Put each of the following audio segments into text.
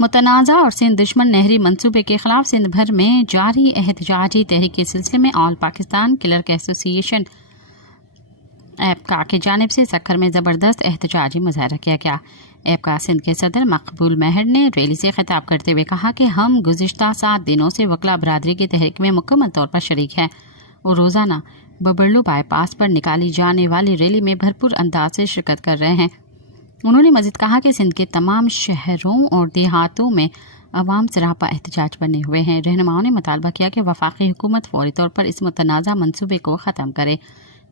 متنازع اور سندھ دشمن نہری منصوبے کے خلاف سندھ بھر میں جاری احتجاجی تحریک کے سلسلے میں آل پاکستان کلرک ایسوسی ایشن ایپکا کی جانب سے سکھر میں زبردست احتجاجی مظاہرہ کیا گیا۔ ایپکا سندھ کے صدر مقبول مہر نے ریلی سے خطاب کرتے ہوئے کہا کہ ہم گزشتہ 7 دنوں سے وکلا برادری کی تحریک میں مکمل طور پر شریک ہیں اور روزانہ ببرلو بائی پاس پر نکالی جانے والی ریلی میں بھرپور انداز سے شرکت کر رہے ہیں۔ انہوں نے مزید کہا کہ سندھ کے تمام شہروں اور دیہاتوں میں عوام سراپا احتجاج بنے ہوئے ہیں۔ رہنماؤں نے مطالبہ کیا کہ وفاقی حکومت فوری طور پر اس متنازع منصوبے کو ختم کرے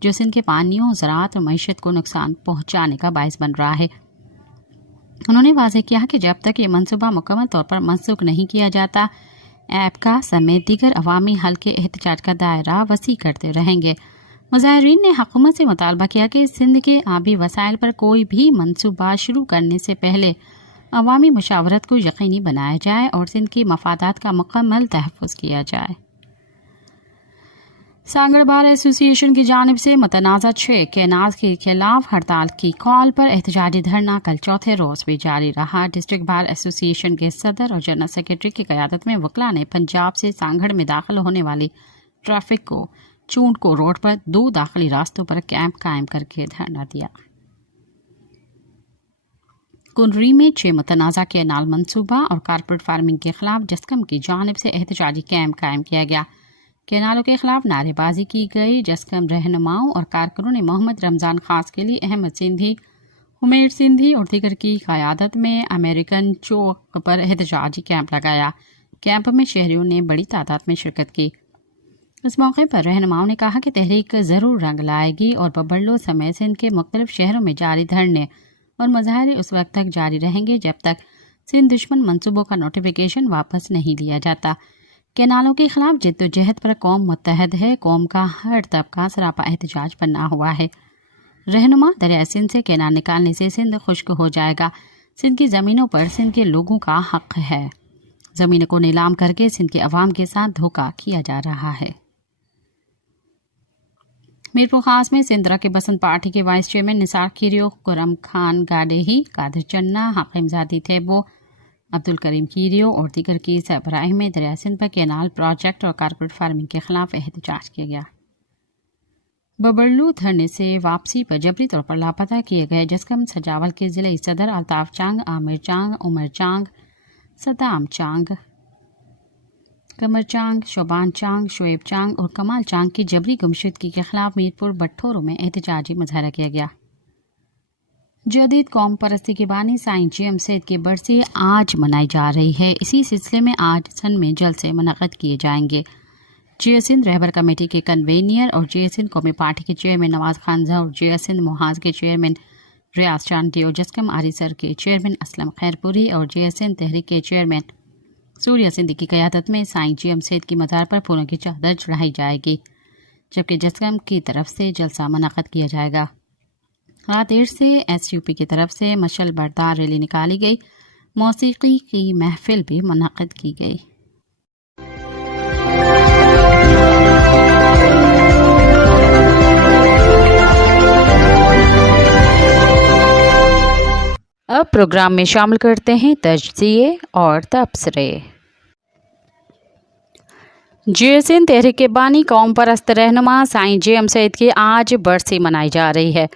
جو سندھ کے پانیوں، زراعت اور معیشت کو نقصان پہنچانے کا باعث بن رہا ہے۔ انہوں نے واضح کیا کہ جب تک یہ منصوبہ مکمل طور پر منسوخ نہیں کیا جاتا، ایپکا سمیت دیگر عوامی حل کے احتجاج کا دائرہ وسیع کرتے رہیں گے۔ مظاہرین نے حکومت سے مطالبہ کیا کہ سندھ کے آبی وسائل پر کوئی بھی منصوبہ شروع کرنے سے پہلے عوامی مشاورت کو یقینی بنایا جائے اور سندھ کی مفادات کا مکمل تحفظ کیا جائے۔ سانگڑ بار ایسوسی ایشن کی جانب سے متنازع 6 کینالز کے خلاف ہڑتال کی کال پر احتجاجی دھرنا کل چوتھے روز بھی جاری رہا۔ ڈسٹرکٹ بار ایسوسی ایشن کے صدر اور جنرل سیکرٹری کی قیادت میں وکلاء نے پنجاب سے سانگڑ میں داخل ہونے والی ٹریفک کو چونٹ کو روڈ پر 2 داخلی راستوں پر کیمپ قائم کر کے دھرنا دیا۔ کنڈری میں 6 متنازع کینال منصوبہ اور کارپوریٹ فارمنگ کے خلاف جسکم کی جانب سے احتجاجی کیمپ قائم کیا گیا۔ کینالوں کے خلاف نعرے بازی کی گئی۔ جسکم رہنماؤں اور کارکنوں نے محمد رمضان خاص کے لیے احمد سندھی، حمید سندھی اور دیگر کی قیادت میں امریکن چوک پر احتجاجی کیمپ لگایا۔ کیمپ میں شہریوں نے بڑی تعداد میں شرکت کی۔ اس موقع پر رہنماؤں نے کہا کہ تحریک ضرور رنگ لائے گی اور ببرلو سمیت سندھ کے مختلف شہروں میں جاری دھرنے اور مظاہرے اس وقت تک جاری رہیں گے جب تک سندھ دشمن منصوبوں کا نوٹیفیکیشن واپس نہیں لیا جاتا۔ کینالوں کے خلاف جدوجہد پر قوم متحد ہے۔ قوم کا ہر طبقہ سراپا احتجاج بنا ہوا ہے۔ رہنما دریائے سندھ سے کینال نکالنے سے سندھ خشک ہو جائے گا۔ سندھ کی زمینوں پر سندھ کے لوگوں کا حق ہے۔ زمینوں کو نیلام کر کے سندھ کے عوام کے ساتھ دھوکہ کیا جا رہا ہے۔ میرپور خاص میں سندھ رقیب پسند پارٹی کے وائس چیئرمین نثار کیریو، کرم خان گاڈیہی، قادر چنا، حکیم زادی تھیبو، عبدالکریم کیریو اور دیگر کی سربراہی میں دریائے سندھ پر کینال پروجیکٹ اور کارپوریٹ فارمنگ کے خلاف احتجاج کیا گیا۔ ببرلو دھرنے سے واپسی پر جبری طور پر لاپتہ کیے گئے جسکم سجاول کے ضلعی صدر الطاف چانگ، عامر چانگ، عمر چانگ، صدام چانگ، قمر چانگ، شوبان چانگ، شعیب چانگ اور کمال چانگ کی جبری گمشدگی کے خلاف میرپور بٹھورو میں احتجاجی مظاہرہ کیا گیا۔ جدید قوم پرستی کے بانی سائیں جی ایم سید کی برسی آج منائی جا رہی ہے۔ اسی سلسلے میں آج سندھ میں جلسے منعقد کیے جائیں گے۔ جے ایس سندھ رہبر کمیٹی کے کنوینئر اور جے ایس سندھ قومی پارٹی کے چیئرمین نواز خان ظہور، جے ایس سندھ محاذ کے چیئرمین ریاض چاندی اور جسکم آری سر کے چیئرمین اسلم خیرپوری اور جے ایس سندھ تحریک کے چیئرمین سوریہ سندھی کی قیادت میں سائیں جی ایم سید کی مزار پر پھولوں کی چادر چڑھائی جائے گی، جبکہ جسکم کی طرف سے جلسہ منعقد کیا جائے گا۔ رات دیر سے ایس یو پی کی طرف سے مشل بردار ریلی نکالی گئی۔ موسیقی کی محفل بھی منعقد کی گئی۔ اب پروگرام میں شامل کرتے ہیں تجزیے اور تبصرے۔ جے ایس سندھ تحریک کے بانی قوم پرست رہنما سائیں جے ایم سید کی آج برسی منائی جا رہی ہے۔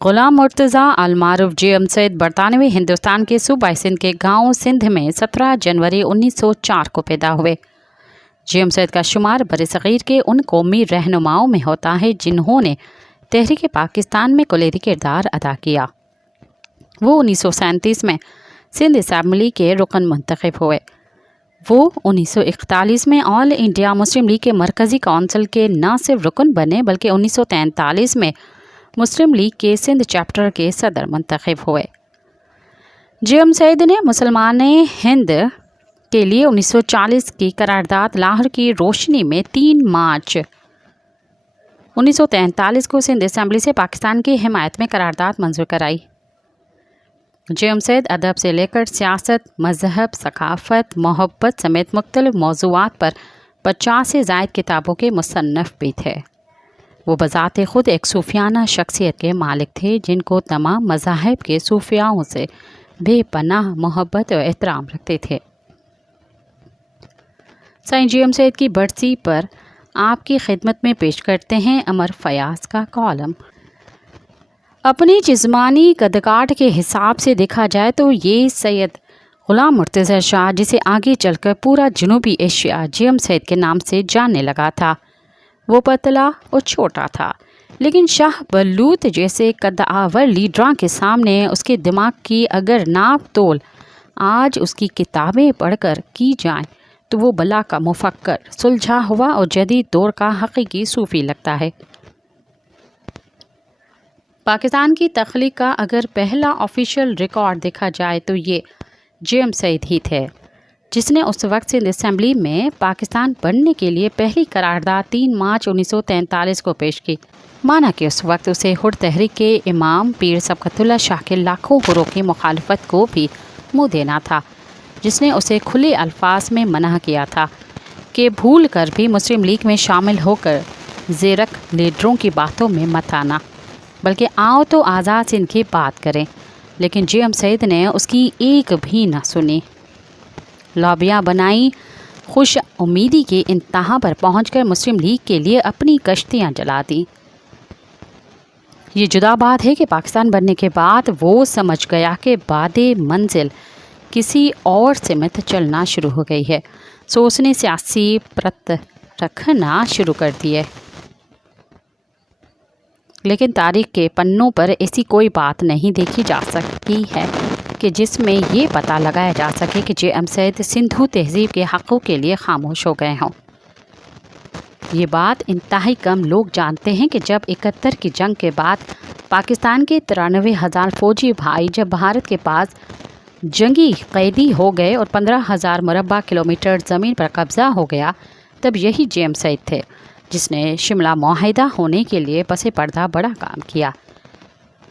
غلام مرتضیٰ المعروف جے ایم سید برطانوی ہندوستان کے صوبہ سندھ کے گاؤں سندھ میں 17 جنوری 1904 کو پیدا ہوئے۔ جے ایم سید کا شمار برصغیر کے ان قومی رہنماؤں میں ہوتا ہے جنہوں نے تحریک پاکستان میں کلیدی کردار ادا کیا۔ وہ 1937 میں سندھ اسمبلی کے رکن منتخب ہوئے۔ وہ 1941 میں آل انڈیا مسلم لیگ کے مرکزی کونسل کے نہ صرف رکن بنے بلکہ 1943 میں مسلم لیگ کے سندھ چیپٹر کے صدر منتخب ہوئے۔ جے ایم سید نے مسلمان ہند کے لیے 1940 کی قرارداد لاہور کی روشنی میں 3 مارچ 1943 کو سندھ اسمبلی سے پاکستان کی حمایت میں قرارداد منظور کرائی۔ جے ایم سید ادب سے لے کر سیاست، مذہب، ثقافت، محبت سمیت مختلف موضوعات پر 50 سے زائد کتابوں کے مصنف بھی تھے۔ وہ بذات خود ایک صوفیانہ شخصیت کے مالک تھے جن کو تمام مذاہب کے صوفیاؤں سے بے پناہ محبت اور احترام رکھتے تھے۔ سائیں جی ایم سید کی برسی پر آپ کی خدمت میں پیش کرتے ہیں امر فیاض کا کالم۔ اپنی جسمانی قدکاٹ کے حساب سے دیکھا جائے تو یہ سید غلام مرتضی شاہ، جسے آگے چل کر پورا جنوبی ایشیا جی ایم سید کے نام سے جاننے لگا تھا، وہ پتلا اور چھوٹا تھا، لیکن شاہ بلوط جیسے قدآور لیڈراں کے سامنے اس کے دماغ کی اگر ناپ تول آج اس کی کتابیں پڑھ کر کی جائیں تو وہ بلا کا مفکر، سلجھا ہوا اور جدید دور کا حقیقی صوفی لگتا ہے۔ پاکستان کی تخلیق کا اگر پہلا آفیشیل ریکارڈ دیکھا جائے تو یہ جی ایم سید ہی تھے، جس نے اس وقت سندھ اسمبلی میں پاکستان بننے کے لیے پہلی قرارداد 3 مارچ 1943 کو پیش کی، مانا کہ اس وقت اسے حر تحریک کے امام پیر سبقت اللہ شاہ کے لاکھوں حروں کی مخالفت کو بھی منہ دینا تھا، جس نے اسے کھلے الفاظ میں منع کیا تھا کہ بھول کر بھی مسلم لیگ میں شامل ہو کر زیرک لیڈروں کی باتوں میں مت آنا، بلکہ آؤ تو آزاد سندھ کی بات کریں۔ لیکن جی ایم سید نے اس کی ایک بھی نہ سنی، لابیاں بنائی، خوش امیدی کے انتہا پر پہنچ کر مسلم لیگ کے لیے اپنی کشتیاں جلا دیں۔ یہ جدا بات ہے کہ پاکستان بننے کے بعد وہ سمجھ گیا کہ بعد منزل کسی اور سمت چلنا شروع ہو گئی ہے، سو اس نے سیاسی پرت رکھنا شروع کر دیے۔ لیکن تاریخ کے پنوں پر ایسی کوئی بات نہیں دیکھی جا سکتی ہے کہ جس میں یہ پتہ لگایا جا سکے کہ جے ایم سید سندھو تہذیب کے حقوق کے لیے خاموش ہو گئے ہوں۔ یہ بات انتہائی کم لوگ جانتے ہیں کہ جب 71 کی جنگ کے بعد پاکستان کے 93,000 فوجی بھائی جب بھارت کے پاس جنگی قیدی ہو گئے اور 15,000 مربع کلومیٹر زمین پر قبضہ ہو گیا، تب یہی جے ایم سید تھے جس نے شملہ معاہدہ ہونے کے لیے پس پردہ بڑا کام کیا۔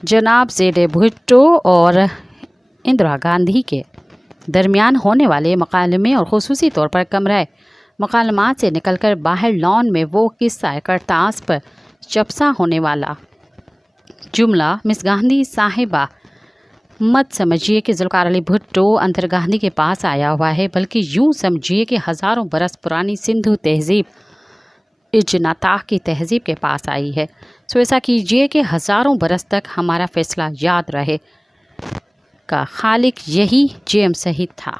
جناب زیڈ بھٹو اور اندرا گاندھی کے درمیان ہونے والے مکالمے اور خصوصی طور پر کمرہ مکالمات سے نکل کر باہر لان میں وہ قصہ کرتاس پر چپسا ہونے والا جملہ مس گاندھی صاحبہ مت سمجھیے کہ ذوالفقار علی بھٹو اندر گاندھی کے پاس آیا ہوا ہے، بلکہ یوں سمجھیے کہ ہزاروں برس پرانی سندھو تہذیب اجنتا کی تہذیب کے پاس آئی ہے۔ سو ایسا کیجیے کہ ہزاروں برس تک ہمارا فیصلہ یاد رہے کا خالق یہی جے ایم سید تھا۔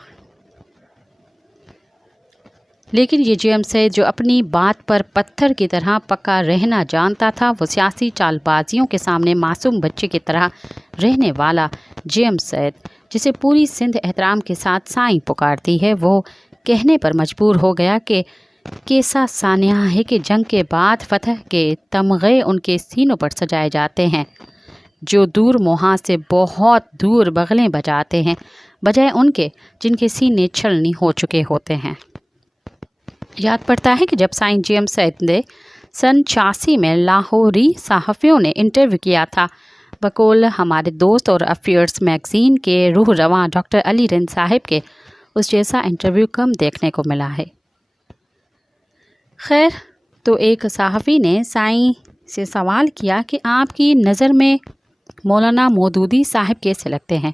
لیکن یہ جے ایم سید جو اپنی بات پر پتھر کی طرح پکا رہنا جانتا تھا، وہ سیاسی چال بازیوں کے سامنے معصوم بچے کی طرح رہنے والا جے ایم سید، جسے پوری سندھ احترام کے ساتھ سائیں پکارتی ہے، وہ کہنے پر مجبور ہو گیا کہ کیسا سانحہ ہے کہ جنگ کے بعد فتح کے تمغے ان کے سینوں پر سجائے جاتے ہیں جو دور مہاں سے بہت دور بغلیں بجاتے ہیں، بجائے ان کے جن کے سینے چھلنی ہو چکے ہوتے ہیں۔ یاد پڑتا ہے کہ جب سائیں جی ایم سید نے سن 86 میں لاہوری صحافیوں نے انٹرویو کیا تھا، بقول ہمارے دوست اور افیئرس میگزین کے روح رواں ڈاکٹر علی رند صاحب کے، اس جیسا انٹرویو کم دیکھنے کو ملا ہے۔ خیر، تو ایک صحافی نے سائیں سے سوال کیا کہ آپ کی نظر میں مولانا مودودی صاحب کیسے لگتے ہیں؟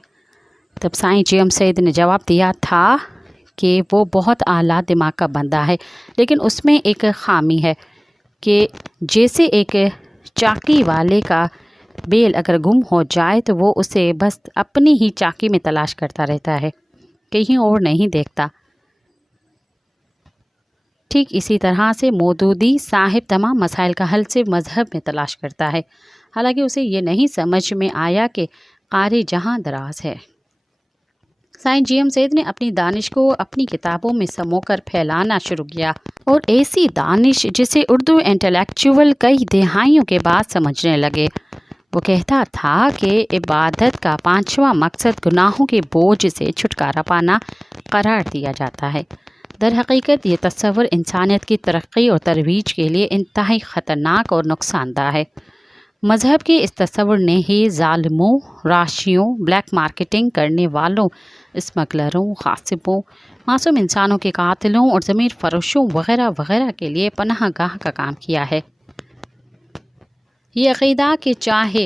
تب سائیں جی ایم سید نے جواب دیا تھا کہ وہ بہت اعلیٰ دماغ کا بندہ ہے، لیکن اس میں ایک خامی ہے کہ جیسے ایک چاکی والے کا بیل اگر گم ہو جائے تو وہ اسے بس اپنی ہی چاکی میں تلاش کرتا رہتا ہے، کہیں اور نہیں دیکھتا۔ ٹھیک اسی طرح سے مودودی صاحب تمام مسائل کا حل صرف مذہب میں تلاش کرتا ہے، حالانکہ اسے یہ نہیں سمجھ میں آیا کہ قاری جہاں دراز ہے۔ سائیں جی ایم سید نے اپنی دانش کو اپنی کتابوں میں سمو کر پھیلانا شروع کیا، اور ایسی دانش جسے اردو انٹلیکچوئل کئی دہائیوں کے بعد سمجھنے لگے۔ وہ کہتا تھا کہ عبادت کا 5واں مقصد گناہوں کے بوجھ سے چھٹکارا پانا قرار دیا جاتا ہے۔ در حقیقت یہ تصور انسانیت کی ترقی اور ترویج کے لیے انتہائی خطرناک اور نقصان دہ ہے۔ مذہب کے اس تصور نے ہی ظالموں، راشیوں، بلیک مارکیٹنگ کرنے والوں، اسمگلروں، غاصبوں، معصوم انسانوں کے قاتلوں اور ضمیر فروشوں وغیرہ وغیرہ کے لیے پناہ گاہ کا کام کیا ہے۔ یہ عقیدہ کہ چاہے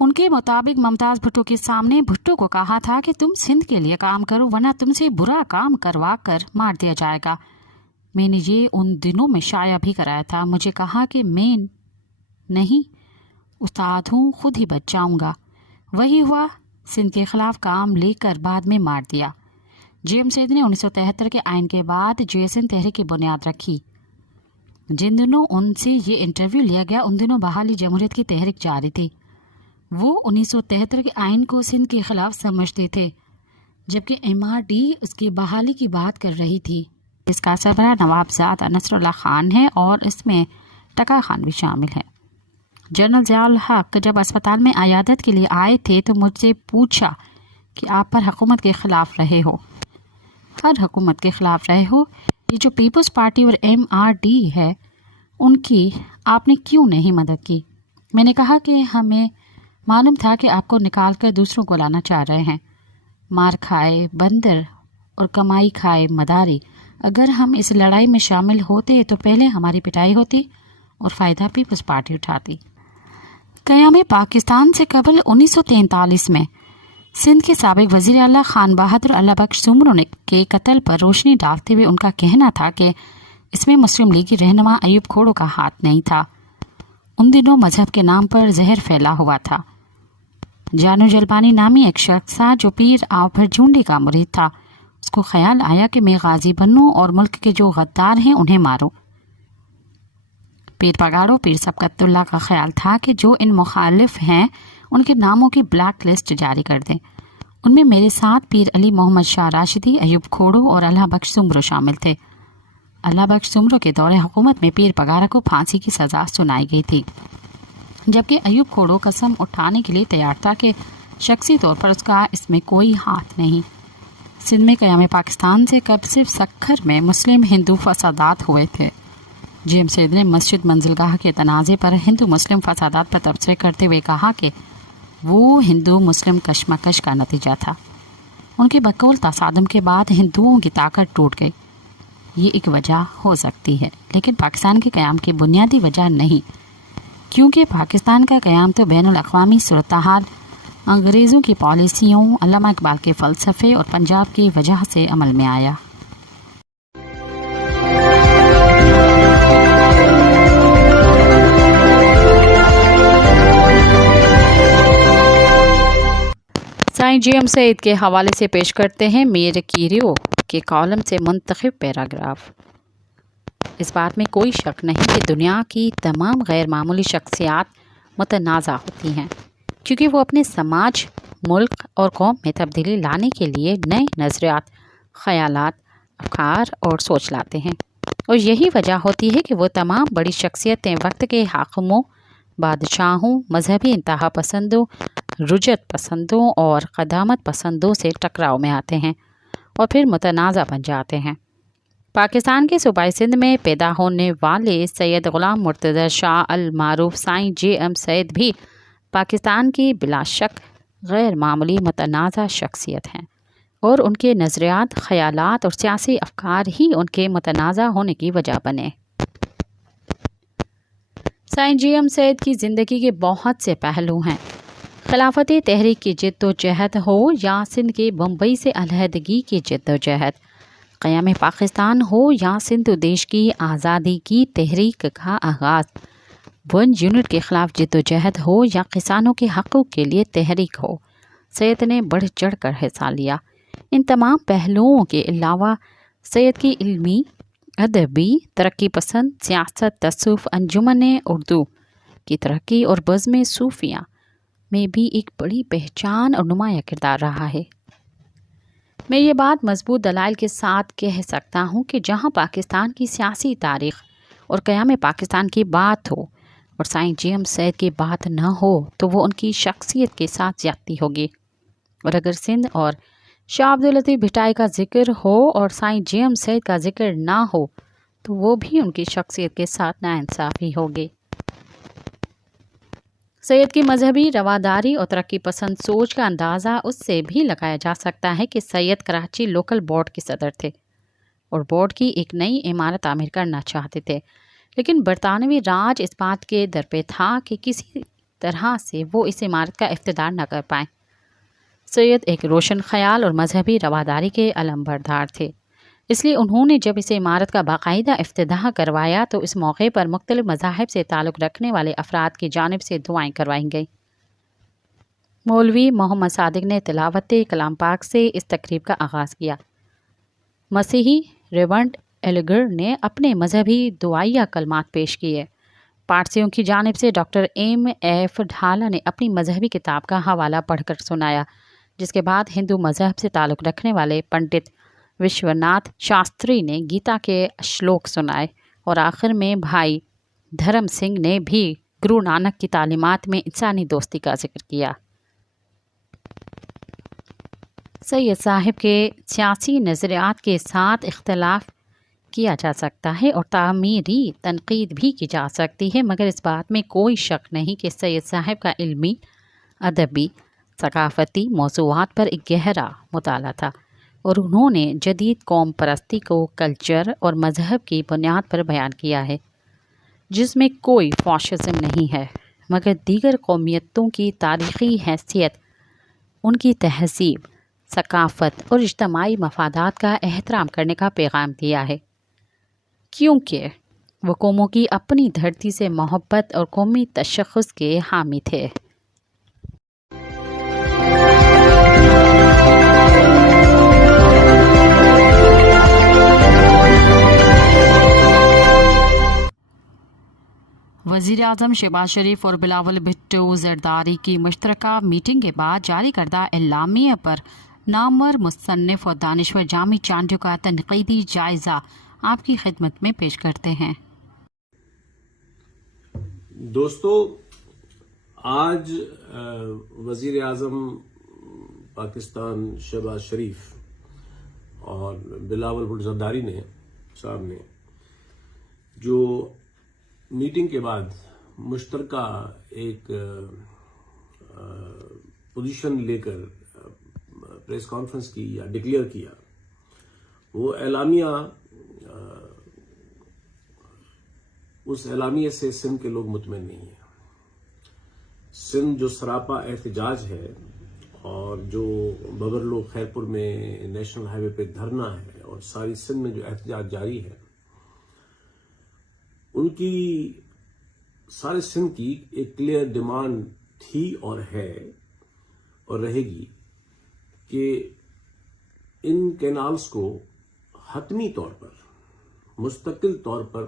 ان کے مطابق ممتاز بھٹو کے سامنے بھٹو کو کہا تھا کہ تم سندھ کے لیے کام کرو ورنہ تم سے برا کام کروا کر مار دیا جائے گا۔ میں نے یہ ان دنوں میں شائع بھی کرایا تھا۔ مجھے کہا کہ میں نہیں استاد ہوں، خود ہی بچ جاؤں گا۔ وہی ہوا، سندھ کے خلاف کام لے کر بعد میں مار دیا۔ جے ایم سید نے 1973 کے آئین کے بعد جے ایس این تحریک کی بنیاد رکھی۔ جن دنوں ان سے یہ انٹرویو لیا گیا ان دنوں بحالی جمہوریت کی تحریک جاری تھی۔ وہ 1973 کے آئین کو سندھ کے خلاف سمجھتے تھے، جبکہ ایم آر ڈی اس کی بحالی کی بات کر رہی تھی۔ اس کا سربراہ نواب زاد نصر اللہ خان ہے اور اس میں ٹکا خان بھی شامل ہے۔ جنرل ضیاء الحق جب اسپتال میں عیادت کے لیے آئے تھے تو مجھ سے پوچھا کہ آپ پر حکومت کے خلاف رہے ہو، ہر حکومت کے خلاف رہے ہو، یہ جو پیپلز پارٹی اور ایم آر ڈی ہے ان کی آپ نے کیوں نہیں مدد کی؟ میں نے کہا کہ ہمیں معلوم تھا کہ آپ کو نکال کر دوسروں کو لانا چاہ رہے ہیں، مار کھائے بندر اور کمائی کھائے مداری۔ اگر ہم اس لڑائی میں شامل ہوتے تو پہلے ہماری پٹائی ہوتی اور فائدہ پیپلز پارٹی اٹھاتی۔ قیام پاکستان سے قبل 1943 میں سندھ کے سابق وزیر اعلیٰ خان بہادر اللہ بخش سومرو کے قتل پر روشنی ڈالتے ہوئے ان کا کہنا تھا کہ اس میں مسلم لیگی رہنما ایوب کھوڑو کا ہاتھ نہیں تھا۔ ان دنوں مذہب کے نام پر زہر پھیلا ہوا تھا۔ جانو جلبانی نامی ایک شخص تھا جو پیر آو بھر جونڈی کا مرید تھا۔ اس کو خیال آیا کہ میں غازی بنوں اور ملک کے جو غدار ہیں انہیں ماروں۔ پیر پگاڑو پیر سبقت اللہ کا خیال تھا کہ جو ان مخالف ہیں ان کے ناموں کی بلیک لسٹ جاری کر دیں۔ ان میں میرے ساتھ پیر علی محمد شاہ راشدی، ایوب کھوڑو اور اللہ بخش سومرو شامل تھے۔ اللہ بخش سومرو کے دور حکومت میں پیر پگاڑا کو پھانسی کی سزا سنائی گئی تھی، جبکہ ایوب کھوڑو قسم اٹھانے کے لیے تیار تھا کہ شخصی طور پر اس کا اس میں کوئی ہاتھ نہیں۔ سندھ میں قیام پاکستان سے قبل صرف سکھر میں مسلم ہندو فسادات ہوئے تھے۔ جے ایم سید نے مسجد منزلگاہ کے تنازع پر ہندو مسلم فسادات پر تبصرے کرتے ہوئے کہا کہ وہ ہندو مسلم کشمکش کا نتیجہ تھا۔ ان کے بقول تصادم کے بعد ہندوؤں کی طاقت ٹوٹ گئی۔ یہ ایک وجہ ہو سکتی ہے لیکن پاکستان کے قیام کی بنیادی وجہ نہیں، کیونکہ پاکستان کا قیام تو بین الاقوامی صورتحال، انگریزوں کی پالیسیوں، علامہ اقبال کے فلسفے اور پنجاب کی وجہ سے عمل میں آیا۔ سائیں جے ایم سید کے حوالے سے پیش کرتے ہیں میر کیریو کے کالم سے منتخب پیراگراف۔ اس بات میں کوئی شک نہیں کہ دنیا کی تمام غیر معمولی شخصیات متنازع ہوتی ہیں، کیونکہ وہ اپنے سماج، ملک اور قوم میں تبدیلی لانے کے لیے نئے نظریات، خیالات، افکار اور سوچ لاتے ہیں، اور یہی وجہ ہوتی ہے کہ وہ تمام بڑی شخصیتیں وقت کے حاکموں، بادشاہوں، مذہبی انتہا پسندوں، رجعت پسندوں اور قدامت پسندوں سے ٹکراؤ میں آتے ہیں اور پھر متنازع بن جاتے ہیں۔ پاکستان کے صوبائی سندھ میں پیدا ہونے والے سید غلام مرتضی شاہ المعروف سائیں جے ایم سید بھی پاکستان کی بلا شک غیر معمولی متنازع شخصیت ہیں، اور ان کے نظریات، خیالات اور سیاسی افکار ہی ان کے متنازع ہونے کی وجہ بنے۔ سائیں جے ایم سید کی زندگی کے بہت سے پہلو ہیں۔ خلافت تحریک کی جد و جہد ہو یا سندھ کے بمبئی سے علیحدگی کی جد و جہد، قیام پاکستان ہو یا سندھ دیش کی آزادی کی تحریک کا آغاز، ون یونٹ کے خلاف جد و جہد ہو یا کسانوں کے حقوق کے لیے تحریک ہو، سید نے بڑھ چڑھ کر حصہ لیا۔ ان تمام پہلوؤں کے علاوہ سید کی علمی، ادبی، ترقی پسند سیاست، تصوف، انجمن اردو کی ترقی اور بزم صوفیہ میں بھی ایک بڑی پہچان اور نمایاں کردار رہا ہے۔ میں یہ بات مضبوط دلائل کے ساتھ کہہ سکتا ہوں کہ جہاں پاکستان کی سیاسی تاریخ اور قیام پاکستان کی بات ہو اور سائیں جے ایم سید کی بات نہ ہو تو وہ ان کی شخصیت کے ساتھ زیادتی ہوگی، اور اگر سندھ اور شاہ عبداللطیف بھٹائی کا ذکر ہو اور سائیں جے ایم سید کا ذکر نہ ہو تو وہ بھی ان کی شخصیت کے ساتھ ناانصافی ہوگی۔ سید کی مذہبی رواداری اور ترقی پسند سوچ کا اندازہ اس سے بھی لگایا جا سکتا ہے کہ سید کراچی لوکل بورڈ کے صدر تھے اور بورڈ کی ایک نئی عمارت تعمیر کرنا چاہتے تھے، لیکن برطانوی راج اس بات کے درپے تھا کہ کسی طرح سے وہ اس عمارت کا افتتاح نہ کر پائیں۔ سید ایک روشن خیال اور مذہبی رواداری کے علمبردار تھے، اس لیے انہوں نے جب اس عمارت کا باقاعدہ افتتاح کروایا تو اس موقع پر مختلف مذاہب سے تعلق رکھنے والے افراد کی جانب سے دعائیں کروائی گئیں۔ مولوی محمد صادق نے تلاوت کلام پاک سے اس تقریب کا آغاز کیا۔ مسیحی ریورنڈ ایلیگر نے اپنے مذہبی دعائیہ کلمات پیش کیے۔ پارسیوں کی جانب سے ڈاکٹر ایم ایف ڈھالا نے اپنی مذہبی کتاب کا حوالہ پڑھ کر سنایا، جس کے بعد ہندو مذہب سے تعلق رکھنے والے پنڈت وشوناتھ شاستری نے گیتا کے اشلوک سنائے، اور آخر میں بھائی دھرم سنگھ نے بھی گرو نانک کی تعلیمات میں انسانی دوستی کا ذکر کیا۔ سید صاحب کے سیاسی نظریات کے ساتھ اختلاف کیا جا سکتا ہے اور تعمیری تنقید بھی کی جا سکتی ہے، مگر اس بات میں کوئی شک نہیں کہ سید صاحب کا علمی، ادبی، ثقافتی موضوعات پر ایک گہرا مطالعہ تھا، اور انہوں نے جدید قوم پرستی کو کلچر اور مذہب کی بنیاد پر بیان کیا ہے، جس میں کوئی فاشزم نہیں ہے، مگر دیگر قومیتوں کی تاریخی حیثیت، ان کی تہذیب، ثقافت اور اجتماعی مفادات کا احترام کرنے کا پیغام دیا ہے، کیونکہ وہ قوموں کی اپنی دھرتی سے محبت اور قومی تشخص کے حامی تھے۔ وزیر اعظم شہباز شریف اور بلاول بھٹو زرداری کی مشترکہ میٹنگ کے بعد جاری کردہ اعلامیہ پر نامور مصنف اور دانشور جامی چانڈیو کا تنقیدی جائزہ آپ کی خدمت میں پیش کرتے ہیں۔ دوستو، آج وزیر اعظم پاکستان شہباز شریف اور بلاول بھٹو زرداری صاحب نے جو میٹنگ کے بعد مشترکہ ایک پوزیشن لے کر پریس کانفرنس کی یا ڈکلیئر کیا، وہ اعلامیہ، اس اعلامیے سے سندھ کے لوگ مطمئن نہیں ہیں۔ سندھ جو سراپا احتجاج ہے، اور جو ببرلو خیرپور میں نیشنل ہائی وے پہ دھرنا ہے، اور ساری سندھ میں جو احتجاج جاری ہے، ان کی سارے سندھ کی ایک کلیئر ڈیمانڈ تھی اور ہے اور رہے گی کہ ان کینالز کو حتمی طور پر، مستقل طور پر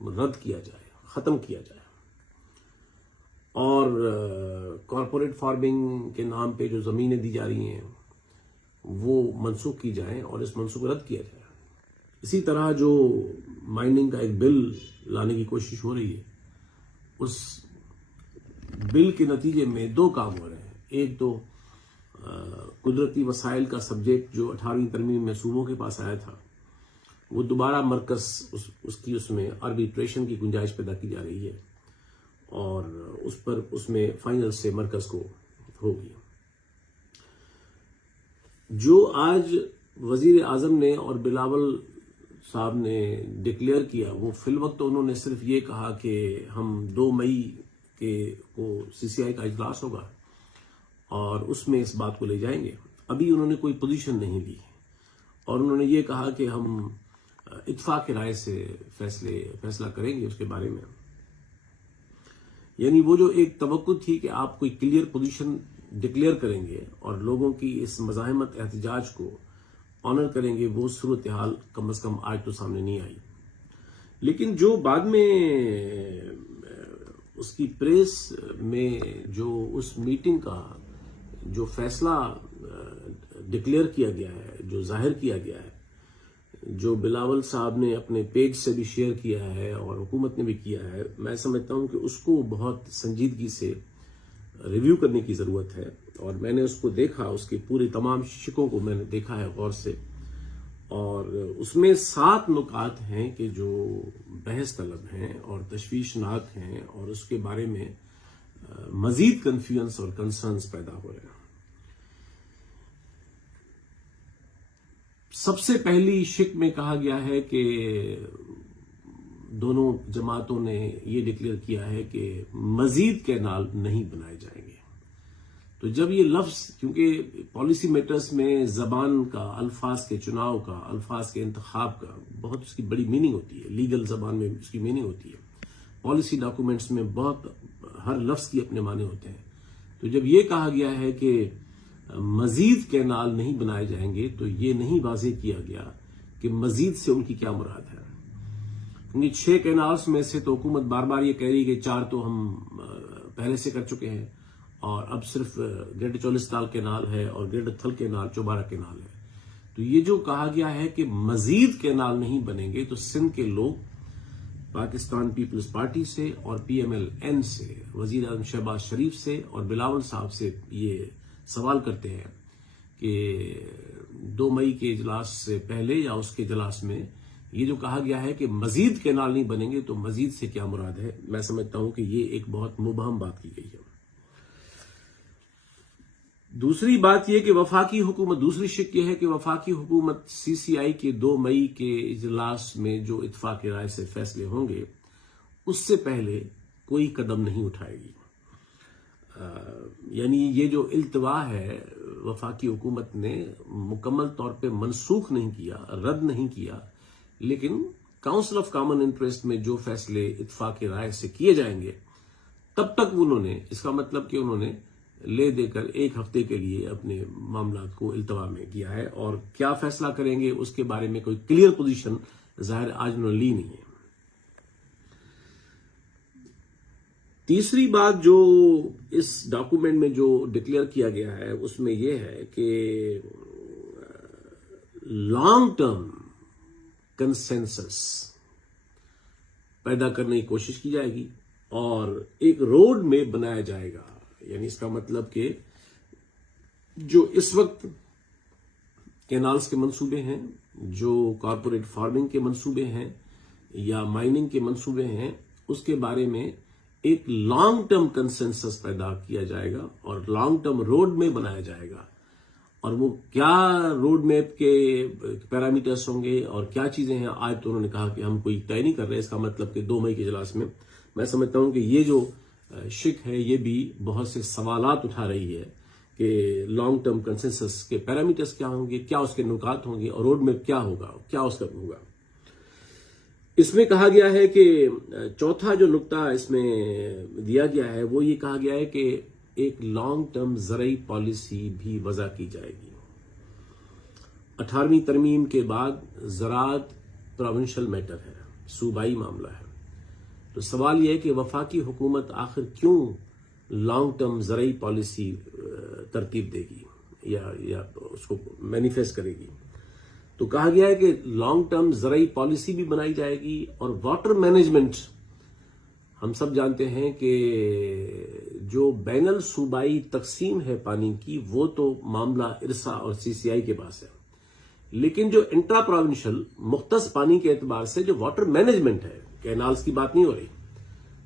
رد کیا جائے، ختم کیا جائے، اور کارپوریٹ فارمنگ کے نام پہ جو زمینیں دی جا رہی ہیں وہ منسوخ کی جائیں اور اس منسوخ کو رد کیا جائے۔ اسی طرح جو مائننگ کا ایک بل لانے کی کوشش ہو رہی ہے، اس بل کے نتیجے میں دو کام ہو رہے ہیں۔ ایک تو قدرتی وسائل کا سبجیکٹ جو 18ویں ترمیم میں صوبوں کے پاس آیا تھا، وہ دوبارہ مرکز اس میں آربیٹریشن کی گنجائش پیدا کی جا رہی ہے، اور اس میں فائنل سے مرکز کو ہوگی۔ جو آج وزیر اعظم نے اور بلاول صاحب نے ڈکلیئر کیا، وہ فی الوقت انہوں نے صرف یہ کہا کہ ہم 2 مئی کو CCI کا اجلاس ہوگا اور اس میں اس بات کو لے جائیں گے۔ ابھی انہوں نے کوئی پوزیشن نہیں لی، اور انہوں نے یہ کہا کہ ہم اتفاق رائے سے فیصلہ کریں گے اس کے بارے میں۔ یعنی وہ جو ایک توقع تھی کہ آپ کوئی کلیئر پوزیشن ڈکلیئر کریں گے اور لوگوں کی اس مزاحمت احتجاج کو آنر کریں گے، وہ صورتحال کم از کم آج تو سامنے نہیں آئی۔ لیکن جو بعد میں اس کی پریس میں جو اس میٹنگ کا جو فیصلہ ڈکلیئر کیا گیا ہے، جو ظاہر کیا گیا ہے، جو بلاول صاحب نے اپنے پیج سے بھی شیئر کیا ہے اور حکومت نے بھی کیا ہے، میں سمجھتا ہوں کہ اس کو بہت سنجیدگی سے ریویو کرنے کی ضرورت ہے، اور میں نے اس کو دیکھا، اس کے پورے تمام شقوں کو میں نے دیکھا ہے غور سے، اور اس میں 7 نکات ہیں کہ جو بحث طلب ہیں اور تشویشناک ہیں، اور اس کے بارے میں مزید کنفیوژنس اور کنسرنز پیدا ہو رہے ہیں۔ سب سے پہلی شق میں کہا گیا ہے کہ دونوں جماعتوں نے یہ ڈکلیئر کیا ہے کہ مزید کینال نہیں بنائے جائیں گے۔ تو جب یہ لفظ، کیونکہ پالیسی میٹرز میں زبان کا، الفاظ کے چناؤ کا، الفاظ کے انتخاب کا بہت اس کی بڑی میننگ ہوتی ہے، لیگل زبان میں اس کی میننگ ہوتی ہے، پالیسی ڈاکومنٹس میں بہت ہر لفظ کی اپنے معنی ہوتے ہیں۔ تو جب یہ کہا گیا ہے کہ مزید کینال نہیں بنائے جائیں گے تو یہ نہیں واضح کیا گیا کہ مزید سے ان کی کیا مراد ہے، کیونکہ 6 کینالز میں سے تو حکومت بار بار یہ کہہ رہی کہ 4 تو ہم پہلے سے کر چکے ہیں، اور اب صرف گریٹر چولستان کینال ہے اور گریٹر تھل کینال، چوبارہ کینال ہے۔ تو یہ جو کہا گیا ہے کہ مزید کینال نہیں بنیں گے، تو سندھ کے لوگ پاکستان پیپلز پارٹی سے اور پی ایم ایل این سے، وزیر اعظم شہباز شریف سے اور بلاول صاحب سے یہ سوال کرتے ہیں کہ 2 مئی کے اجلاس سے پہلے یا اس کے اجلاس میں یہ جو کہا گیا ہے کہ مزید کینال نہیں بنیں گے، تو مزید سے کیا مراد ہے؟ میں سمجھتا ہوں کہ یہ ایک بہت مبہم بات کی گئی ہے۔ دوسری بات یہ کہ وفاقی حکومت، دوسری شق یہ ہے کہ وفاقی حکومت سی سی آئی کے 2 مئی کے اجلاس میں جو اتفاق رائے سے فیصلے ہوں گے اس سے پہلے کوئی قدم نہیں اٹھائے گی۔ یعنی یہ جو التوا ہے وفاقی حکومت نے مکمل طور پہ منسوخ نہیں کیا، رد نہیں کیا، لیکن کاؤنسل آف کامن انٹرسٹ میں جو فیصلے اتفاق رائے سے کیے جائیں گے تب تک انہوں نے، اس کا مطلب کہ انہوں نے لے دے کر 1 ہفتے کے لیے اپنے معاملات کو التوا میں کیا ہے، اور کیا فیصلہ کریں گے اس کے بارے میں کوئی کلیئر پوزیشن ظاہر آج انہوں نے لی نہیں ہے۔ تیسری بات جو اس ڈاکومنٹ میں جو ڈکلیئر کیا گیا ہے اس میں یہ ہے کہ لانگ ٹرم کنسنسس پیدا کرنے کی کوشش کی جائے گی اور ایک روڈ میپ بنایا جائے گا۔ یعنی اس کا مطلب کہ جو اس وقت کینالز کے منصوبے ہیں، جو کارپوریٹ فارمنگ کے منصوبے ہیں یا مائننگ کے منصوبے ہیں، اس کے بارے میں ایک لانگ ٹرم کنسنسس پیدا کیا جائے گا اور لانگ ٹرم روڈ میپ بنایا جائے گا۔ اور وہ کیا روڈ میپ کے پیرامیٹرز ہوں گے اور کیا چیزیں ہیں، آج تو انہوں نے کہا کہ ہم کوئی طے نہیں کر رہے۔ اس کا مطلب کہ 2 مئی کے اجلاس میں سمجھتا ہوں کہ یہ جو شک ہے یہ بھی بہت سے سوالات اٹھا رہی ہے کہ لانگ ٹرم کنسنسس کے پیرامیٹرز کیا ہوں گے، کیا اس کے نکات ہوں گے، اور روڈ میپ کیا ہوگا، کیا اس کا ہوگا۔ اس میں کہا گیا ہے کہ چوتھا جو نقطہ اس میں دیا گیا ہے وہ یہ کہا گیا ہے کہ ایک لانگ ٹرم زرعی پالیسی بھی وضع کی جائے گی۔ 18ویں ترمیم کے بعد زراعت پروونشل میٹر ہے، صوبائی معاملہ ہے۔ تو سوال یہ ہے کہ وفاقی حکومت آخر کیوں لانگ ٹرم زرعی پالیسی ترتیب دے گی یا اس کو مینیفیسٹ کرے گی؟ تو کہا گیا ہے کہ لانگ ٹرم زرعی پالیسی بھی بنائی جائے گی، اور واٹر مینجمنٹ ہم سب جانتے ہیں کہ جو بین الصوبائی تقسیم ہے پانی کی وہ تو معاملہ ارسا اور سی سی آئی کے پاس ہے، لیکن جو انٹرا پروونشل مختص پانی کے اعتبار سے جو واٹر مینجمنٹ ہے، کینالز کی بات نہیں ہو رہی،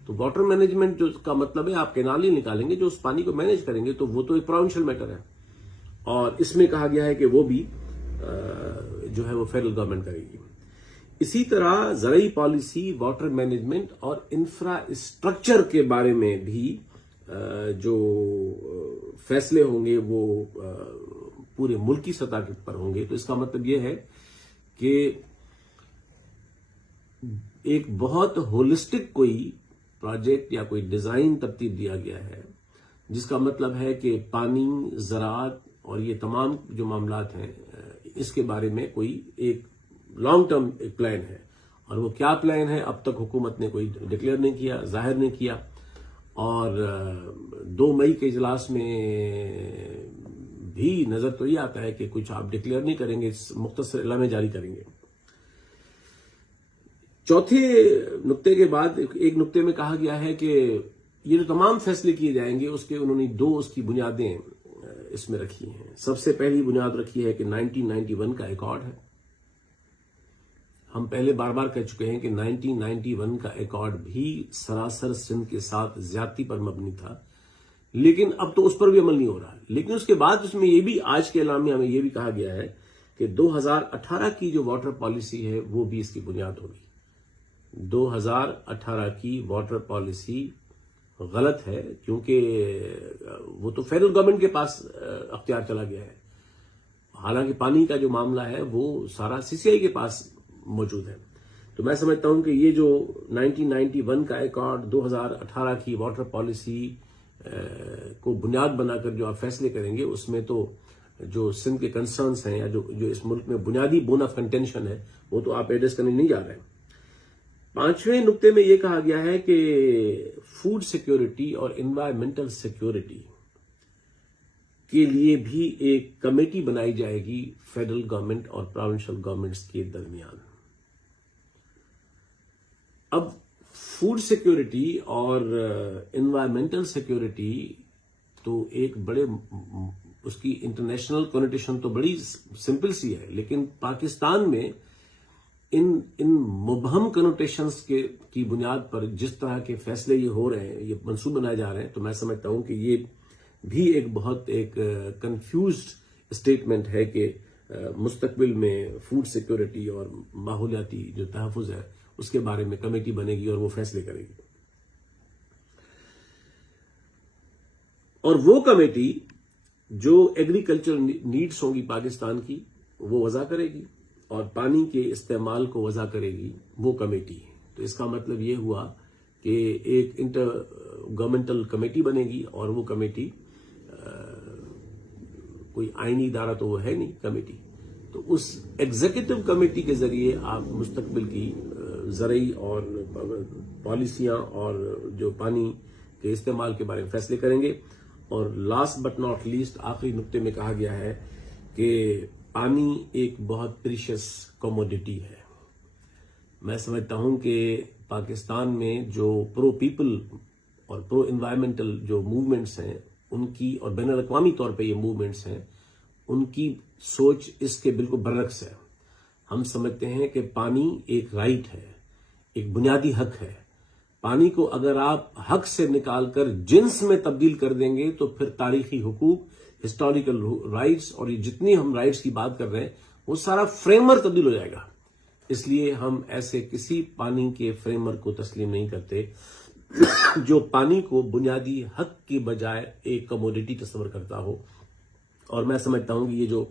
تو واٹر مینجمنٹ جو کا مطلب ہے آپ کینال ہی نکالیں گے جو اس پانی کو مینج کریں گے، تو وہ تو ایک پروونشل میٹر ہے، اور اس میں کہا گیا ہے کہ وہ بھی جو ہے وہ فیڈرل گورنمنٹ کرے گی۔ اسی طرح زرعی پالیسی، واٹر مینجمنٹ اور انفراسٹرکچر کے بارے میں بھی جو فیصلے ہوں گے وہ پورے ملکی سطح پر ہوں گے۔ تو اس کا مطلب یہ ہے کہ ایک بہت ہولسٹک کوئی پروجیکٹ یا کوئی ڈیزائن ترتیب دیا گیا ہے، جس کا مطلب ہے کہ پانی، زراعت اور یہ تمام جو معاملات ہیں اس کے بارے میں کوئی ایک لانگ ٹرم ایک پلان ہے، اور وہ کیا پلان ہے اب تک حکومت نے کوئی ڈکلیئر نہیں کیا، ظاہر نہیں کیا، اور 2 مئی کے اجلاس میں بھی نظر تو یہ آتا ہے کہ کچھ آپ ڈکلیئر نہیں کریں گے، مختصر اعلامیہ جاری کریں گے۔ چوتھے نقطے کے بعد ایک نقطے میں کہا گیا ہے کہ یہ جو تمام فیصلے کیے جائیں گے اس کے انہوں نے 2 اس کی بنیادیں اس میں رکھی ہیں۔ سب سے پہلی بنیاد رکھی ہے کہ 1991 کا ایکارڈ ہے۔ ہم پہلے بار بار کہہ چکے ہیں کہ 1991 کا ایکارڈ بھی سراسر سندھ کے ساتھ زیادتی پر مبنی تھا، لیکن اب تو اس پر بھی عمل نہیں ہو رہا۔ لیکن اس کے بعد اس میں یہ بھی آج کے اعلامیہ میں یہ بھی کہا گیا ہے کہ 2018 کی جو واٹر پالیسی ہے وہ بھی اس کی بنیاد ہوگی۔ 2018 کی واٹر پالیسی غلط ہے، کیونکہ وہ تو فیڈرل گورنمنٹ کے پاس اختیار چلا گیا ہے، حالانکہ پانی کا جو معاملہ ہے وہ سارا سی سی آئی کے پاس موجود ہے۔ تو میں سمجھتا ہوں کہ یہ جو 1991 کا ایکارڈ 2018 کی واٹر پالیسی کو بنیاد بنا کر جو آپ فیصلے کریں گے، اس میں تو جو سندھ کے کنسرنز ہیں یا جو اس ملک میں بنیادی بون آف کنٹینشن ہے وہ تو آپ ایڈریس کرنے نہیں جا رہے ہیں۔ 5ویں نقطے میں یہ کہا گیا ہے کہ فوڈ سیکیورٹی اور انوائرمنٹل سیکیورٹی کے لیے بھی ایک کمیٹی بنائی جائے گی فیڈرل گورنمنٹ اور پروونشل گورنمنٹس کے درمیان۔ اب فوڈ سیکیورٹی اور انوائرمنٹل سیکیورٹی تو ایک بڑے اس کی انٹرنیشنل کنوٹیشن تو بڑی سمپل سی ہے، لیکن پاکستان میں ان مبہم کنوٹیشنز کی بنیاد پر جس طرح کے فیصلے یہ ہو رہے ہیں، یہ منصوبے بنائے جا رہے ہیں، تو میں سمجھتا ہوں کہ یہ بھی ایک کنفیوزڈ اسٹیٹمنٹ ہے کہ مستقبل میں فوڈ سیکیورٹی اور ماحولیاتی جو تحفظ ہے اس کے بارے میں کمیٹی بنے گی اور وہ فیصلے کرے گی، اور وہ کمیٹی جو ایگریکلچر نیڈز ہوں گی پاکستان کی وہ وضع کرے گی اور پانی کے استعمال کو وضع کرے گی وہ کمیٹی۔ تو اس کا مطلب یہ ہوا کہ ایک انٹر گورنمنٹل کمیٹی بنے گی، اور وہ کمیٹی کوئی آئینی ادارہ تو وہ ہے نہیں کمیٹی، تو اس ایگزیکٹو کمیٹی کے ذریعے آپ مستقبل کی زرعی اور پالیسیاں اور جو پانی کے استعمال کے بارے میں فیصلے کریں گے۔ اور لاسٹ بٹ ناٹ لیسٹ آخری نقطے میں کہا گیا ہے کہ پانی ایک بہت پریشس کموڈٹی ہے۔ میں سمجھتا ہوں کہ پاکستان میں جو پرو پیپل اور پرو انوائرمنٹل جو موومنٹس ہیں ان کی، اور بین الاقوامی طور پہ یہ موومنٹس ہیں، ان کی سوچ اس کے بالکل برعکس ہے۔ ہم سمجھتے ہیں کہ پانی ایک رائٹ ہے، ایک بنیادی حق ہے۔ پانی کو اگر آپ حق سے نکال کر جنس میں تبدیل کر دیں گے تو پھر تاریخی حقوق، ہسٹوریکل رائٹس اور یہ جتنی ہم رائٹس کی بات کر رہے ہیں وہ سارا فریم ورک تبدیل ہو جائے گا۔ اس لیے ہم ایسے کسی پانی کے فریم ورک کو تسلیم نہیں کرتے جو پانی کو بنیادی حق کی بجائے ایک کموڈٹی تصور کرتا ہو۔ اور میں سمجھتا ہوں کہ یہ جو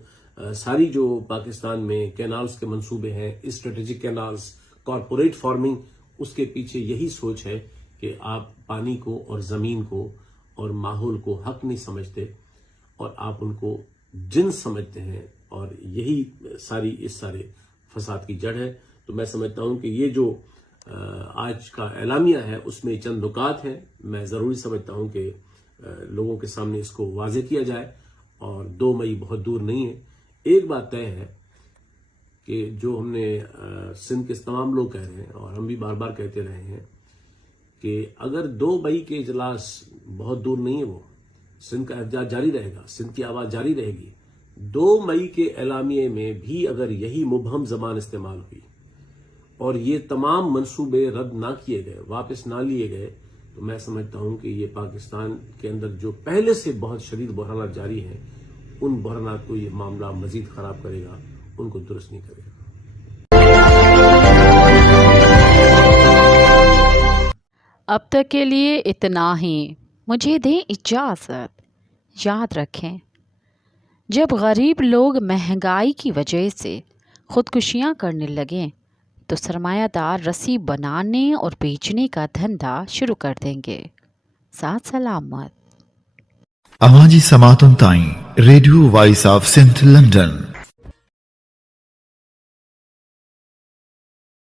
ساری جو پاکستان میں کینالز کے منصوبے ہیں، اسٹریٹجک کینالز، کارپوریٹ فارمنگ، اس کے پیچھے یہی سوچ ہے کہ آپ پانی کو اور زمین کو اور ماحول کو حق نہیں سمجھتے اور آپ ان کو جنس سمجھتے ہیں، اور یہی اس سارے فساد کی جڑ ہے۔ تو میں سمجھتا ہوں کہ یہ جو آج کا اعلامیہ ہے اس میں چند نکات ہیں، میں ضروری سمجھتا ہوں کہ لوگوں کے سامنے اس کو واضح کیا جائے، اور 2 مئی بہت دور نہیں ہے۔ ایک بات طے ہے کہ جو ہم نے سندھ کے تمام لوگ کہہ رہے ہیں اور ہم بھی بار بار کہتے رہے ہیں کہ اگر 2 مئی کے اجلاس بہت دور نہیں ہے، وہ سندھ کا احتجاج جاری رہے گا، سندھ کی آواز جاری رہے گی۔ 2 مئی کے اعلامیے میں بھی اگر یہی مبہم زبان استعمال ہوئی اور یہ تمام منصوبے رد نہ کیے گئے، واپس نہ لیے گئے، تو میں سمجھتا ہوں کہ یہ پاکستان کے اندر جو پہلے سے بہت شدید بحرانات جاری ہیں، ان بحرانات کو یہ معاملہ مزید خراب کرے گا، ان کو درست نہیں کرے گا۔ اب تک کے لیے اتنا ہی، مجھے دیں اجازت۔ یاد رکھیں، جب غریب لوگ مہنگائی کی وجہ سے خودکشیاں کرنے لگیں تو سرمایہ دار رسی بنانے اور بیچنے کا دھندا شروع کر دیں گے۔ ساتھ سلامت۔ اماجی سماعتن تائیں radio voice of Sindh London